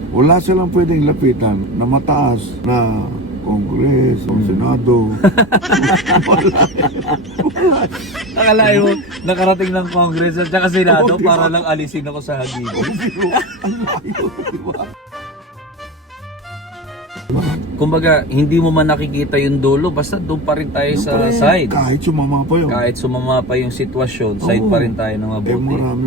Wala silang pwedeng lapitan na mataas na Congress o Senado. Akalain mo, nakarating ng Congress at saka Senado Oo, diba? para lang alisin ako sa Hagibis. Pero ang layo, di ba? Kumbaga, hindi mo man nakikita yung dulo, basta doon pa rin tayo sa Siyempre, side. kahit sumama pa yun. Kahit sumama pa yung sitwasyon, side Oo. pa rin tayo ng Eh mabuti. marami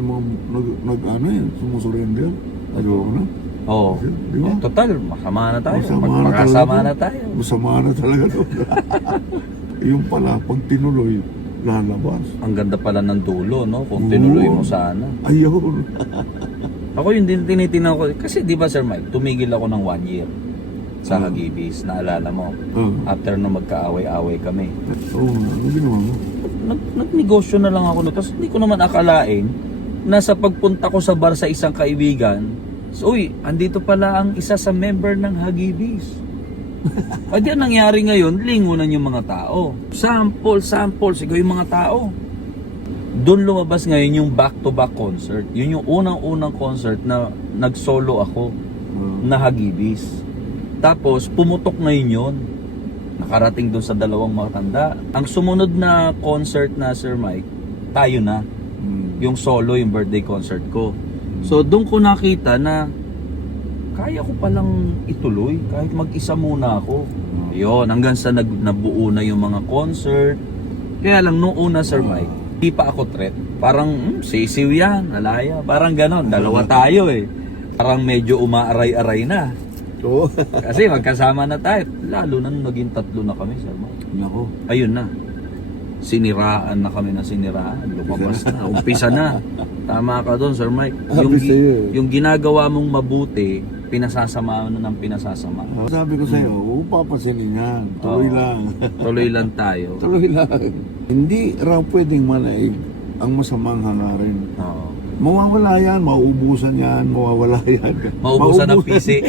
mga sumusurrender. Ayoko na. Oo. Di ba? Total, masama na tayo. Masama na Magpakasama talaga. na tayo. Masama na talaga to. Yung pala, pag tinuloy, lalabas. Ang ganda pala ng dulo, no? Kung tinuloy mo sana. Ayun. Ako yung din tinitingnan ko. Kasi di ba Sir Mike, tumigil ako ng 1 year sa Hagibis. Naalala mo? After na magkaaway-away kami. Oo, ano ginawa mo? Nagnegosyo na lang ako. Tapos hindi ko naman akalain na sa pagpunta ko sa bar sa isang kaibigan, so, uy, andito pala ang isa sa member ng Hagibis. Pag yan nangyari ngayon, lingunan yung mga tao. Sample, sigaw yung mga tao. Doon lumabas ngayon yung back-to-back concert. Yun yung unang-unang concert na nag-solo ako na Hagibis. Tapos, pumutok ngayon yun. Nakarating doon sa dalawang matanda. Ang sumunod na concert na Sir Mike, tayo na. Yung solo, yung birthday concert ko. So, doon ko nakita na kaya ko palang ituloy kahit mag-isa muna ako. Yun, hanggang sa nabuo na yung mga concert. Kaya lang, noong una, Sir Mike, di pa ako threat. Parang, sisiw yan, alaya. Parang ganon, dalawa tayo eh. Parang medyo umaaray-aray na. Oo. Kasi magkasama na tayo. Lalo na nung naging tatlo na kami, Sir Mike. Nako. Ayun na. Siniraan na kami na siniraan. Lumabas na. Umpisa na. Tama ka doon, Sir Mike. Yung ginagawa mong mabuti, pinasasama na ng pinasasama. Sabi ko sa'yo, huwag papasinin yan. Tuloy lang. Tuloy lang tayo. Tuloy lang. Hindi raw pwedeng malaig ang masamang hangarin. Oo. Mawawala yan, mauubusan yan, mawawala yan. Maubusan ng PC.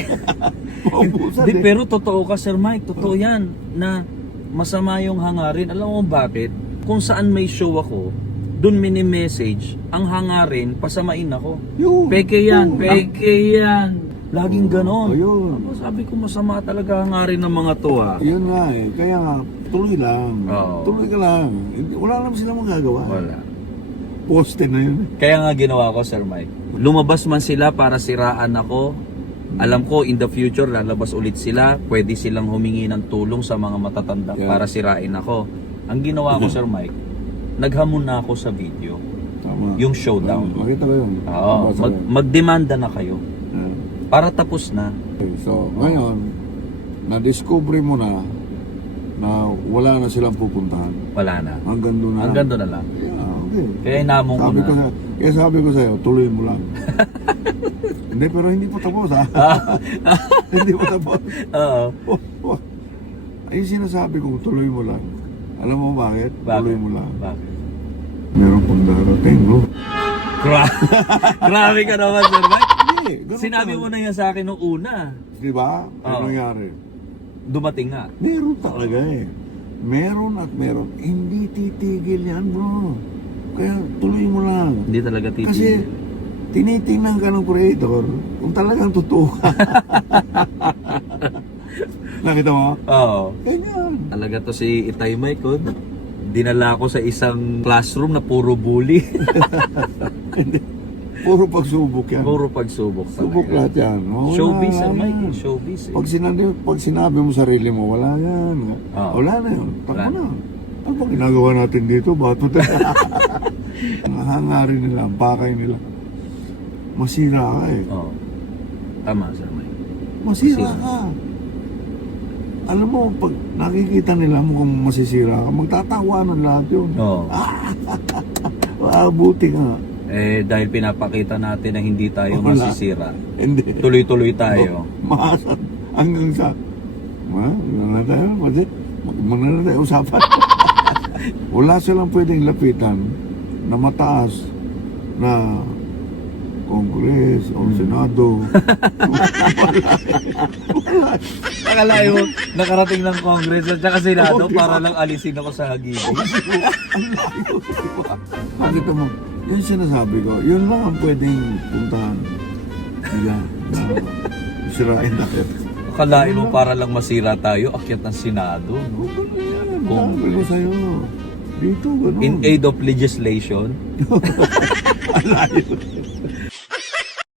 Maubusan Di, eh. pero totoo ka, Sir Mike. Totoo yan. Na masama yung hangarin. Alam mo bakit? Kung saan may show ako, dun mini-message, ang hangarin, pasamain ako. Yun. Peke yan, Yun. peke yan. Laging ganon. Ayun. Sabi ko, masama talaga hangarin ng mga to ha. Yun nga eh. Kaya nga, tuloy lang. Oo. Tuloy ka lang. Wala naman silang magagawa. Wala. Poste na yun. Kaya nga ginawa ko, Sir Mike. Lumabas man sila para siraan ako. Alam ko, in the future, lalabas ulit sila. Pwede silang humingi ng tulong sa mga matatanda para sirain ako. Ang ginawa ko, Sir Mike, naghamon na ako sa video. Tama. Yung showdown. Makita ko yun. Oo. Nabasa ko yun. Magdemanda na kayo. Yeah. Para tapos na. Okay, so, ngayon, na-discover mo na wala na silang pupuntahan. Wala na. Hanggang doon na Hanggang lang. doon na lang. Yeah, okay. Kaya inamon ko na. Kaya sabi ko sa'yo, tuloy mo lang. Hindi, pero hindi pa tapos ha. Hindi pa tapos. Oo. Ay, sinasabi ko, tuloy mo lang. Alam mo bakit? Tuloy mo lang. Bakit? Meron pang darating, no? Grabe ka naman, Sir Mike. Hindi, ganun Sinabi talaga. mo na yan sa akin nung una. Di ba? Ano Oo. nangyari? Dumating nga. Meron talaga eh. Meron at meron. Hindi titigil yan, bro. Kaya tuloy mo lang. Hindi talaga titigil. Kasi tinitingnan ka ng creator kung talagang totoo ka. Nakita mo? Oo. Ganyan. Talaga to si Itay Mike, oh. Dinala ko sa isang classroom na puro bully. Puro pagsubok yan. Puro pagsubok talaga. Subok lahat yan. Wala Showbiz, Sir yan. Mike. Showbiz, eh. Pag sinabi mo sarili mo, wala yan. Wala na yun. Wala Takbo na. na. Ano ba ginagawa natin dito? Bato tayo. Ang hangarin nila, ang pakay nila. Masira ka eh. Oo. Tama, Sir Mike. Masira ka. Alam mo, pag nakikita nila mukhang masisira ka, magtatawanan lahat yun. Oo. Buti ka. Dahil pinapakita natin na hindi tayo Wala. masisira. Hindi. Tuloy-tuloy tayo. Maasat. Hanggang sa, na tayo, magmana na tayo usapan. Wala silang pwedeng lapitan na mataas na Congress o Senado. Akalain mo, nakarating ng Congress at saka Senado para lang alisin ako sa Hagibis. Ang layo, di ba? Nakita mo, yun sinasabi ko, yun lang ang pwedeng puntahan. Yan. sirain tayo. Akalain mo para lang masira tayo, akyat ng Senado, no? Kung- Sabi ko sa'yo, dito, gano'n. In aid of legislation. Alayo.